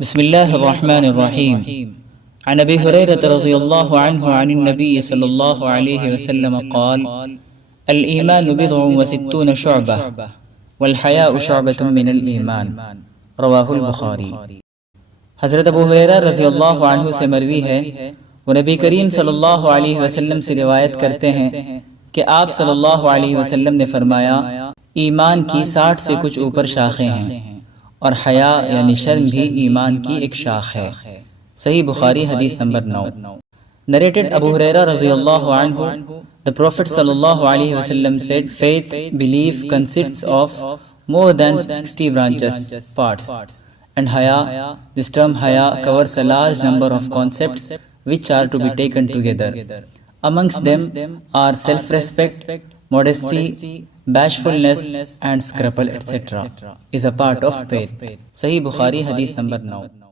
बिस्मिल्लाहिर्रहमानिर्रहीम। अन अबी हुरैरह रज़ियल्लाहु अन्हु अनिन नबी सल्लल्लाहु अलैहि वसल्लम क़ाल अल ईमानु बिद्उन व सित्तून शुअबह वल हयाउ शुअबतुम मिनल ईमान। रवाहुल बुखारी। हज़रत अबू हुरैरा रज़ियल्लाहु अन्हु से मरवी है, वो नबी करीम सल्लल्लाहु अलैहि वसल्लम से रिवायत करते हैं कि आप सल्लल्लाहु अलैहि वसल्लम ने फरमाया, ईमान की 60 से कुछ ऊपर शाखें हैं और हया यानी शर्म भी ईमान की एक शाख है। सही बुखारी हदीस नंबर 9। नरेटेड अबू हुरैरा रज़ियल्लाहु अन्हु, द प्रोफेट सल्लल्लाहु अलैहि वसल्लम said, faith belief consists of more than 60 branches parts, and haya, this term haya covers a large number of concepts which are to be taken together. Amongst them are self-respect, modesty, bashfulness and scruple etc. is a part of faith. Sahih Bukhari hadith number 9।